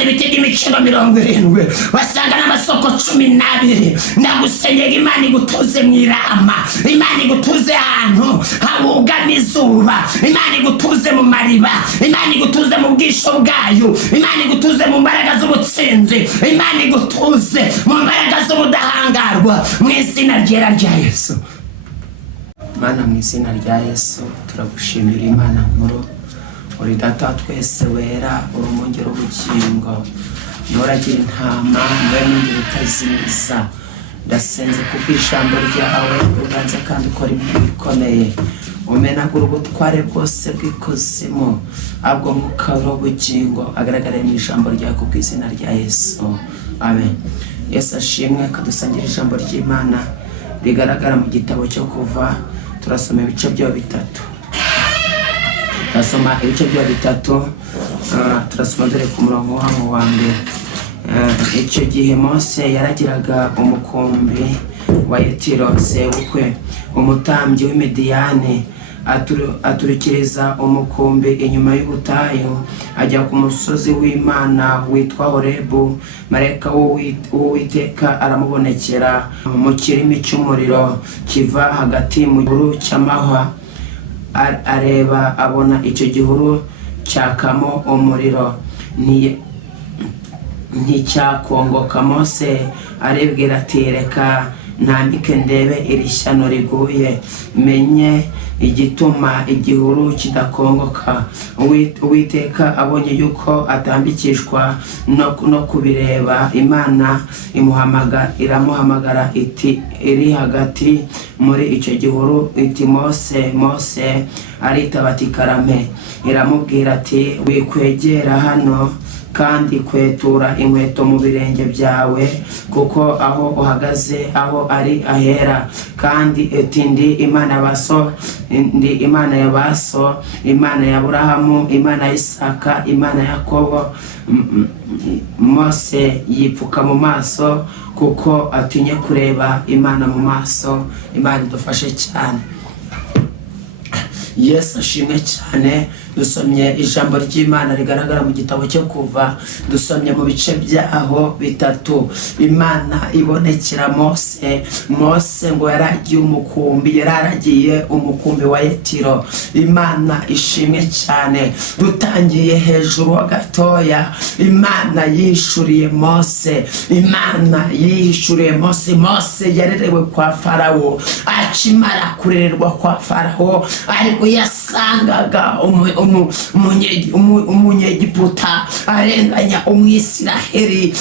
wasanga ibiti by'imikindo 70, wasanga n'amasoko 12. Ndagusengera Imana igutuze mu Irama, Imana igutuze ahantu hawugana izuba, Imana igutuze mu mariba, Imana igutuze mu bwisho bwayo, Imana igutuze mu mbaraga z'ubutsinzi, Imana igutuze mu mbaraga z'ubudahangarwa mu izina ryera rya Yesu. Mana, mu izina rya Yesu turagushimira Imana nkuru, uri data twese wera, uri umwungeri w'ubugingo, nuragira intama, niwe mwungeri utazimiza. Ndasenze kuko ijambo ryawe uganze kandi ukora ibintu bikomeye, umenagura ubutware bwose bw'ikuzimu, ahubwo mwuka w'ubugingo agaragare mu ijambo ryawe ku izina rya Yesu, amen. Yesu ashimwe. Kadusangira ijambo ry'Imana rigaragara mu gitabo cyo Kuva. Turasoma ibice byaho bitatu. Turasoma ibice byaho bitatu. Turasoma dore ku murongo wa mbere. Icyo gihe Mose yaragiraga umukumbi wa Yetiro sebukwe, umutambyi w'Imidiyani, aturikiriza umukumbi inyuma y'ubutayu, ajya ku musozi w'Imana witwa Horebu. Marayika w'Uwiteka aramubonekera mu kirimi cy'umuriro kiva hagati mu gihuru cy'amahwa. Areba abona icyo gihuru cyakamo umuriro, nticyakongoka. Mose aribwira ati, reka ntambike ndebe iri shyano riguye, menye igituma igihuru kidakongoka. Uwiteka abonye yuko atambikishwa no kubireba, Imana iramuhamagara iti iri hagati muri icyo gihuru iti, Mose, Mose. Aritaba ati, karame. Iramubwira ati, wikwegera hano kandi kwetura inkweto mu birenge byawe, kuko aho uhagaze aho ari ahera. Kandi iti, ndi Imana ya baso, Imana ya Aburahamu, Imana ya Isaka, Imana ya Yakobo. Mose yipfuka mu maso kuko atinye kureba Imana mu maso. Imana idufashe cyane. Yesu ashimwe cyane. Dusomye ijambo ry'Imana rigaragara mu gitabo cyo Kuva. Dusomye mu bice byaho bitatu. Imana ibonekera Mose. Mose ngo yararagiye umukumbi wa Yetiro. Imana ishimwe cyane. Dutangiye hejuru wa gatoya, Imana yishuriye Mose. Imana yishuriye Mose. Mose yarerewe kwa Farawo. Akimara kurererwa kwa Farawo, ariko yasangaga umunyegiputa arenganya Umwisiraheli.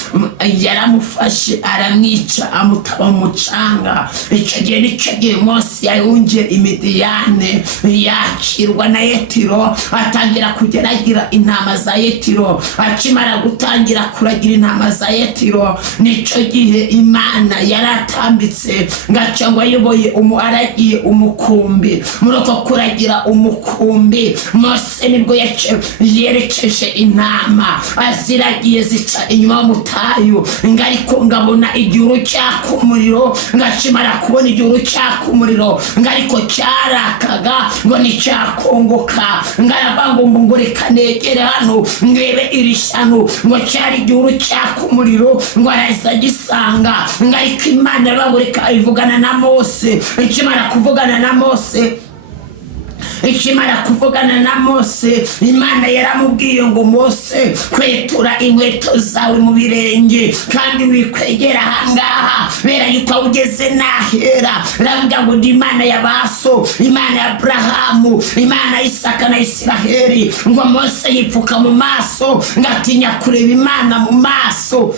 Yaramufashe aramwica, amutaba mu mucanga. Icyo gihe nicyo gihe Mose yahungiye Imidiyane, yakirwa na Yetiro, atangira kugeragira intama za Yetiro. Akimara gutangira kuragira intama za Yetiro, nicyo gihe Imana yaratambitse ngacangwa yoboye aragiye umukumbi. Muri uko kuragira umukumbi, Mose nibwo yerekeje intama, aziragiye zica inyuma y'umutayu. Ariko ngabona igihuru cyaka umuriro. Ngakimara kubona igihuru cyaka umuriro, ariko cyarakaga ngo nicyakongoka. Ngaravuga ngo reka negere hano ndebe iri shyano, ngo cyari igihuru cyaka umuriro, ngo arahise agisanga. Ariko Imana iravuga reka ivugana na Mose. Ikimara kuvugana na Mose, Imana yaramubwiye ngo, Mose, kwetura inkweto zawe mu birenge kandi wikwegera ahangaha, bera yuko ugeze nahera. Ravuga ngo ndi Imana ya baso, Imana ya Aburahamu, Imana ya Isaka na Isiraheli. Ngo Mose yipfuka mu maso, ngatinya kureba Imana mu maso.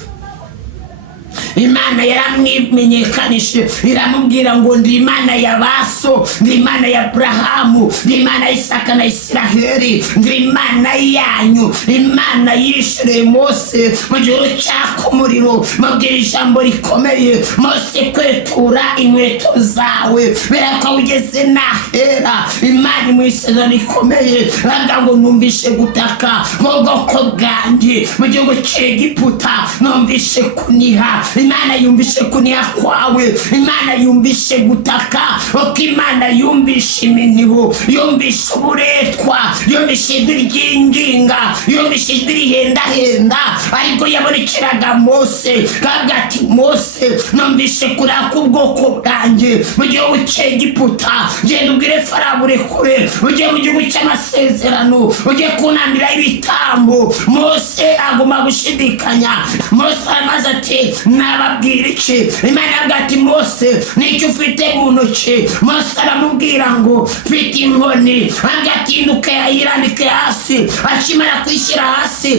Imana yaramwimenyekanishije, iramubwira ngo ndi Imana ya baso, ndi Imana ya Aburahamu, ndi Imana ya Isaka na Isiraheli, ndi Imana yanyu. Imana yishuriye Mose mu gihuru cyaka umuriro. Mubwira ijambo rikomeye, Mose, kwetura inkweto zawe bera ko ugeze nahera. Imana mu isezerano rikomeye ravuga ngo, numvishe gutaka mu bwoko bwanjye mu gihugu cy'Egiputa, numvishe kuniha Imana yumvishe kuniha kwawe, Imana yumvishe gutaka, uko Imana yumvishe iminiho, yumvishe uburetwa, yumvishe ijwi ryinginga, yumvishe ijwi rihendahenda. Ariko yabonekeraga Mose kavuga ati Mose, numvishe kuraka ubwoko bwanjye mu gihugu cy'Egiputa, genda ubwire Farawo urekure, ujye mu gihugu cy'amasezerano, ujye kunamira ibitambo. Mose aguma gushidikanya. Mose amaze ati nababwira iki? Imana avuga ati Mose, nicyo ufite mu ntoki? Mose aramubwira ngo mfite inkoni. Agatinduka yayirambike hasi, akimara kwishyira hasi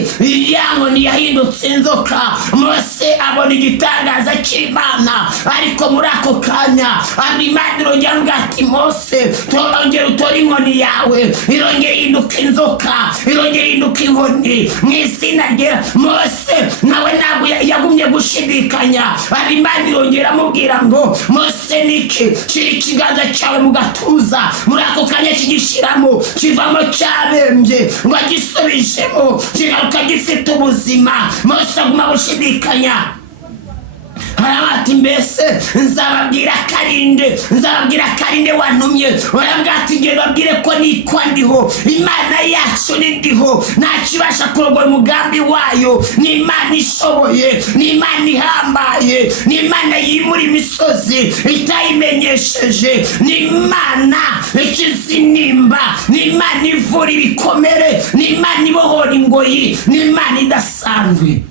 ya nkoni yahindutse inzoka. Mose abona igitangaza cy'Imana, ariko muri ako kanya Imana irongera avuga ati Mose, turongera utore inkoni yawe, irongera ihinduka inzoka, irongera ihinduka inkoni mu izina rye. Mose nawe ntabwo yagumye gushidikanya. Imana irongera amubwira ngo Mose, niki? Shira ikiganza cyawe mu gatuza. Muri ako kanya kigishyiramo, kivamo cyabembye, ngo agisubijemo, kigaruka gifite ubuzima. Mose aguma gushidikanya. Harabati mbese nzababwira karinde wantumye. Barabwira ati genda babwire ko nitwa ndiho, Imana yacu ni ndiho, ntakibasha kurogora umugambi wayo. Ni Imana ishoboye, ni Imana ihambaye, ni Imana yimura imisozi itayimenyesheje, ni Imana ikiza inimba, ni Imana ivura ibikomere, ni Imana ibohora ingoyi, ni Imana idasanzwe.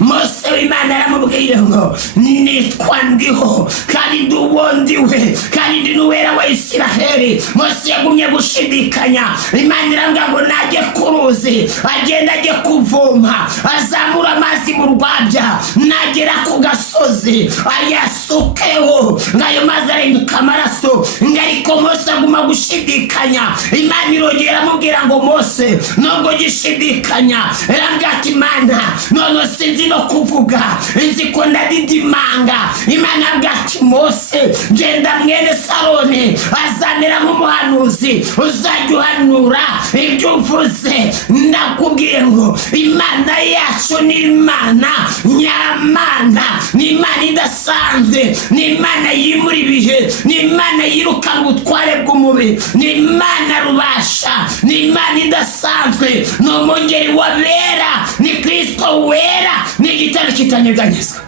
Mose w'Imana aramubwira ngo nitwa ndiho kandi ndi uwo ndiwe kandi ndi n'uwera wa Isiraheli. Mose yagumye gushidikanya. Imana iramubwira ngo najye ku ruzi, agenda ajye kuvoma, azamura amazi mu rwabya, nagera ku gasozi ayasukeho, ngayo mazi ahinduka amaraso. Ariko Mose aguma gushidikanya. Imana irongera amubwira ngo Mose, nubwo gishidikanya, iramubwira ati Imana, none sinzi no kuvuga, nzi ko ndadidimanga. Imana avuga ati Mose, genda mwene Saroni azanira nk'umuhanuzi, uzajya uhanura ibyo uvuze. Ndakubwiye ngo Imana yacu ni Imana nyamana, ni Imana idasanzwe, ni Imana yimura ibihe, ni Imana yirukana ubutware bw'umubiri, ni Imana rubasha, ni Imana idasanzwe, ni umwungeri w'abera, ni Kristo wera, ni igitare kitanyeganyezwa.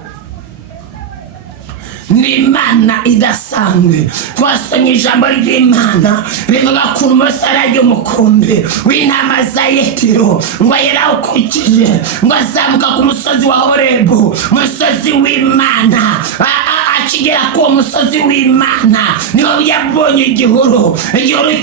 Ni Imana idasanzwe. Twasomye ijambo ry'Imana rivuga ko Mose arajya umukumbi w'intama za Yetiro, ngo yarawukukije, ngo azamuka ku musozi wa Horebu, musozi w'Imana. Akigera ku musozi w'Imana niho yabonye igihuru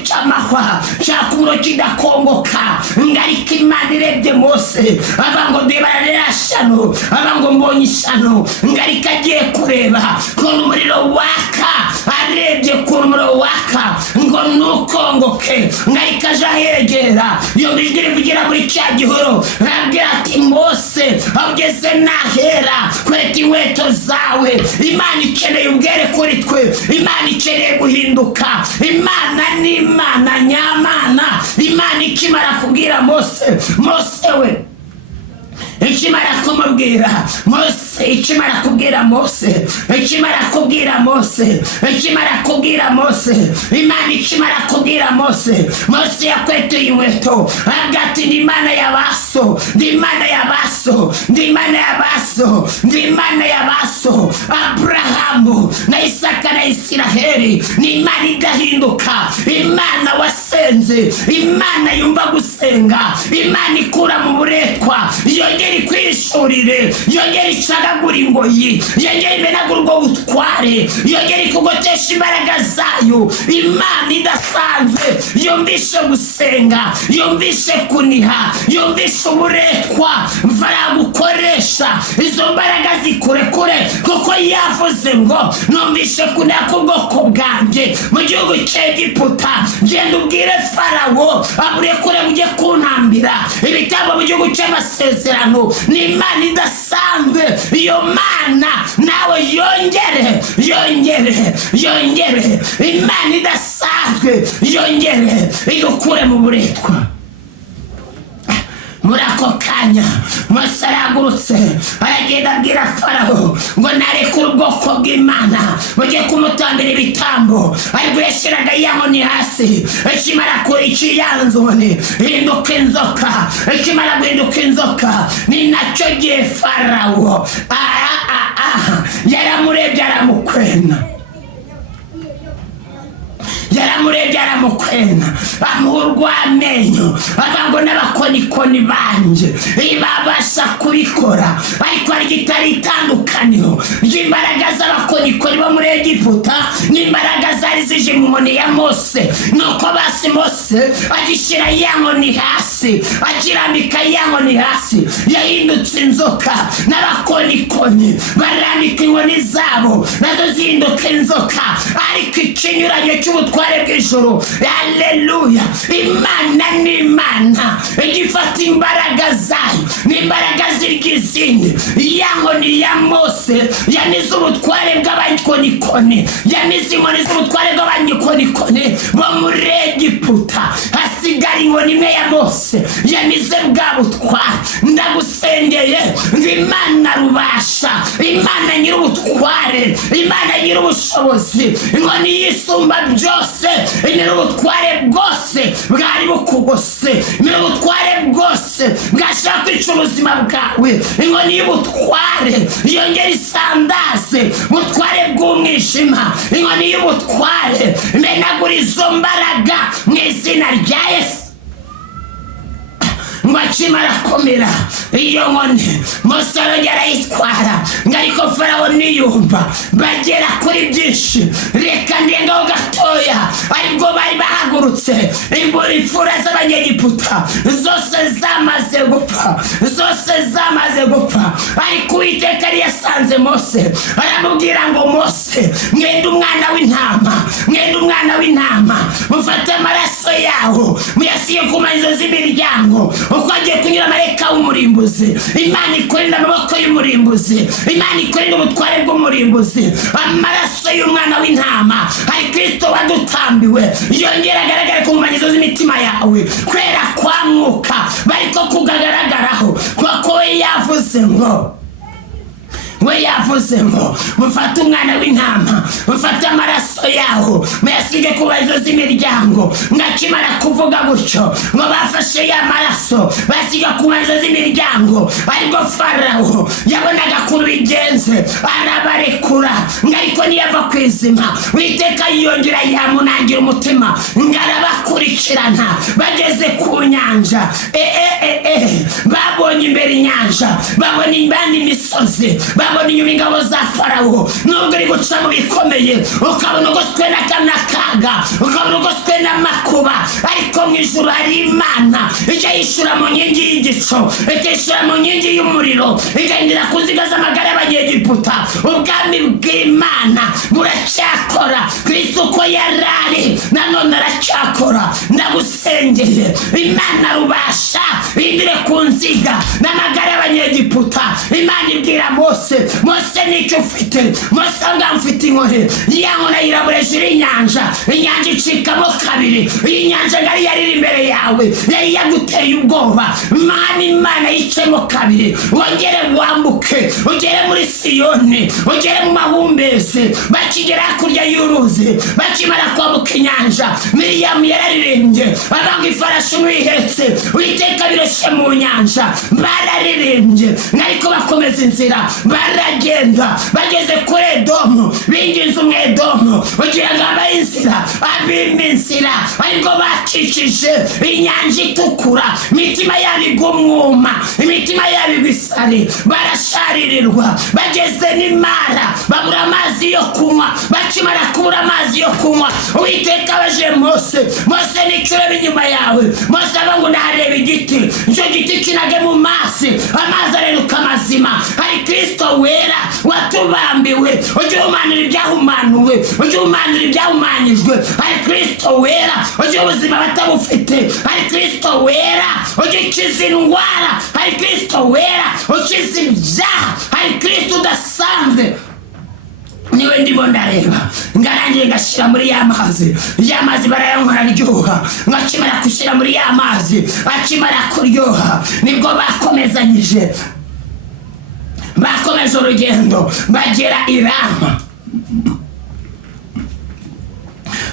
cy'amahwa cyakumuro kidakongoka. Ariko Imana irebye Mose, ava ngo ndeba rashano, ava ngo mbonye ishano. Ariko agiye kureba ko umuriro waka, arebye ku umuriro waka ngo nukongoke. Ariko aje ahegera, yumva ijwi rivugira muri cya gihuru, arabwira ati Mose, ugeze nahera, kweta inkweto zawe. Imana ikeneye ubwere kuri twe, Imana ikeneye guhinduka. Imana ni Imana nyamana. Imana ikimara kubwira Mose, Mose we ikimara kumubwira Mose, ikimara kubwira Mose, ikimara kubwira Mose, ikimara kubwira Mose, Imana ikimara kubwira Mose, Mose yakwetuye inkweto, agati ndi Imana y'abaso, ndi Imana y'abaso, ndi Imana y'abaso, ndi Imana y'abaso, Abrahamu na Isaka na Isiraheli. Ni Imana idahinduka, Imana wasenze, Imana yumva gusenga, Imana ikura mu buretwa, yongera ikwishurire, yongera icagagura ingoyi, yongera imenagura ubwo butware, yongera ikugotesha imbaraga zayo. Imana idasanzwe yumvishe gusenga, yumvishe kuniha, yumvishe uburetwa. Varagukoresha izo mbaraga zikurekure, kuko yavuze ngo numvishe kuniha k'ubwoko bwanjye mu gihugu cy'Egiputa. Genda ubwire Farawo aburekure bujye kuntambira ibitabo mu gihugu cy'amasezerano. Ni Imana idasanzwe. Iyo Mana nawe yongere Imana idasanzwe yongere igukure mu buretwa. muri ako kanya Mose aragurutse aragenda abwira Farawo ngo narekure ubwoko bw'Imana bugiye kumutambira ibitambo. Ariko yashyiraga ya nkoni hasi, ikimara ikiyanzone hinduka inzoka. Ikimara guhinduka inzoka ni nacyo gihe Farawo yaramurebye aramukwena. Yaramurebye aramukwena, amuha urw'amenyo, avuga n'abakonikoni banje babasha kubikora. Ariko hari igitari itandukaniro ry'imbaraga z'abakonikoni bo muri Egiputa n'imbaraga zari zije mu nkoni ya Mose. Nuko basi Mose agishyira ya nkoni hasi, akirambika ya nkoni hasi, yahindutse inzoka. N'abakonikoni barambika inkoni zabo nazo zihinduka inzoka. Ariko ikinyuranyo cy'ubutware bw'ijuru, haleluya, Imana ni Imana igifata imbaraga zayo n'imbaraga z'izindi. Ya nkoni ya Mose yanize ubutware bw'abakonikoni, yanize inkoni z'ubutware bw'abakonikoni bo muri Egiputa. Hasigara inkoni imwe ya Mose yanize bwa butware. Ndagusengeye ngo Imana rubasha, Imana nyir'ubutware, Imana nyir'ubushobozi, inkoni yisumba byose, nyir'ubutware bwose bwari bukugose, nyir'ubutware bwose bwashaka kwica ubuzima bwawe, inkoni y'ubutware yongera isandaze ubutware bw'umwijima, inkoni y'ubutware imenagura izo mbaraga mu izina rya Yesu. Ngo akimara komera iyo nkoni Mose arongera arayitwara. Ngo ariko Farawo niyumva bagera kuri byinshi, reka ndengaho gatoya. Aribwo bari bahagurutse, imfura z'Abanyegiputa zose zamaze gupfa, zose zamaze gupfa. Ariko Uwiteka yari yasanze Mose aramubwira ngo Mose, mwenda umwana w'intama, mwenda umwana w'intama, mufate amaraso yawo muyasige ku manzo z'imiryango. Uko agiye kunyura amareka w'umurimbuzi, Imana ikorinda amaboko y'umurimbuzi, Imana ikorinda ubutware bw'umurimbuzi. Amaraso y'umwana w'intama ari Kristo wadutambiwe yongera agaragara ku manyizo z'imitima yawe. Kwera kwa mwuka bariko kugagaragaraho, kuko we yavuze ngo mufate umwana w'intama, mufate amaraso yaho muyasige ku manyizo z'imiryango. Ngakimara kuvuga gutyo ngo bafashe ya maraso basiga ku manyizo z'imiryango. Ariko Farawo yabonaga kuri bigenze arabarekura. Ariko niyava ku izima Uwiteka yongera yamunangira umutima, ngarabakurikirana. Bageze ku nyanja, babonye imbere inyanja, babona imbani imisozi, babona inyuma ingabo za Farawo. Nubwo uri guca mu bikomeye, ukabona ugoswe n'akaga, ukabona ugoswe n'amakuba, ariko mu ijuru hari Imana ijya yishura mu nkingi y'igico, ikishura mu nkingi y'umuriro, igendera ku nziga z'amagara y'Abanyegiputa. Ubwami bw'Imana buracyakora. Kristo uko yarari nanone aracyakora. Ndagusengeye Imana rubasha indire ku nziga n'amagara y'Abanyegiputa. Imana ibwira Mose, Mose nicyo ufite? Mose avuga mfite inkoni. Ya nkoni ayirabura hejuru y'inyanja, inyanja icikamo kabiri. Iyi nyanja ngari yari imbere yawe yari yaguteye ubwoba, Imana yicemo kabiri. Wongere wambuke ugere muri Siyoni, ugere mu mahumbezi. Bakigera hakurya y'uruzi, bakimara kwambuka inyanja, Miriyamu yararirimbye abanga ifarashi umwihetse, Uwiteka biroshe mu nyanja. Bararirimbye ariko bakomeza inzira, baragenda. Bageze kuri Edomu, binginze Umwedomu ugira ngo abahe inzira, abima inzira. Ariko bakikije inyanja itukura, imitima yabo igumwuma, imitima yabo ibisari, barasharirirwa. Bageze n'Imara babura amazi yo kunywa. Bakimara kubura amazi yo kunywa, Uwiteka abaje Mose, Mose n'icurebe inyuma yawe. Mose avuga ngo ndahareba igiti, icyo giti kinage mu mazi, amazi areruka mazima. Hari Kristo wera watubambiwe, ujye umanura ibyahumanuwe, ujye umanura ibyahumanijwe. Hari Kristo wera ujye ubuzima batabufite. Hari Kristo wera ujye ukiza indwara. Hari Kristo wera ukiza ibyaha. Hari Kristo udasanzwe niwe ndimo ndareba, ngarangiye ngashyira muri ya mazi barayanywa araryoha. Ngakimara gushyira muri ya mazi, akimara kuryoha, nibwo bakomeje urugendo bagera i Rama.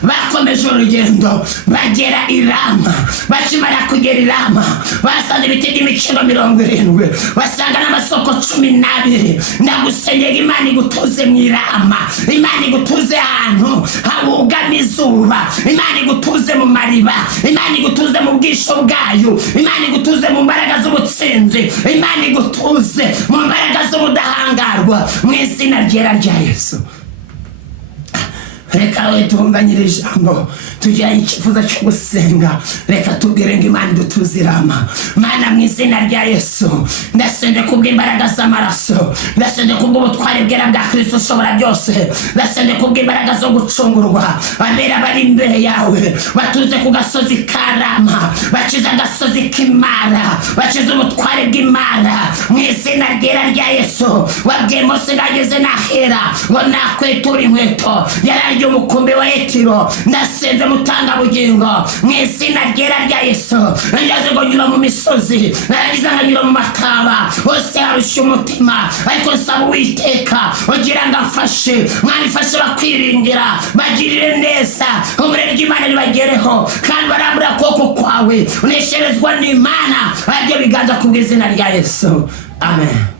Bakomeje urugendo bagera i Rama. Bakimara kugera i Rama, basanze ibiti by'imikindo 70, basanga n'amasoko 12. Ndagusengera Imana igutuze mu Rama, Imana igutuze ahantu habugama izuba, Imana igutuze mu mariba, Imana igutuze mu bwisho bwayo, Imana igutuze mu mbaraga z'ubutsinzi, Imana igutuze mu mbaraga z'ubudahangarwa mu izina ryera rya Yesu. Reka we tunganyire ijambo, tujyanye icyifuzo cyo gusenga. Reka tubwire ngo Imana idutuze i Rama. Mana, mu izina rya Yesu, ndasenze kubw'imbaraga z'amaraso, ndasenze kubw'ubutware bwera bwa Kristo ushobora byose, ndasenze kubw'imbaraga zo gucungurwa. Abera bari imbere yawe batuze ku gasozi ka Rama, bakiza agasozi k'Imana, bakiza ubutware bw'Imana mu izina ryera rya Yesu. Wabwiye Mose ngageze n'ahera ngo nakwetura inkweto yararyo umukumbi wa Yetiro. Ndasenze mutanga bugingo mu izina ryera rya Yesu. Ndaze ngo nyura mu misozi, narangiza nkanyura mu mataba, hose harusha umutima, ariko nsaba Uwiteka ugira ngo amfashe. Mwana, ifashe bakwiringira, bagirire neza, uburere bw'Imana ribagereho, kandi barambura ukuboko kwawe, unesherezwa n'Imana. Aribyo biganza ku bw'izina rya Yesu. Amen.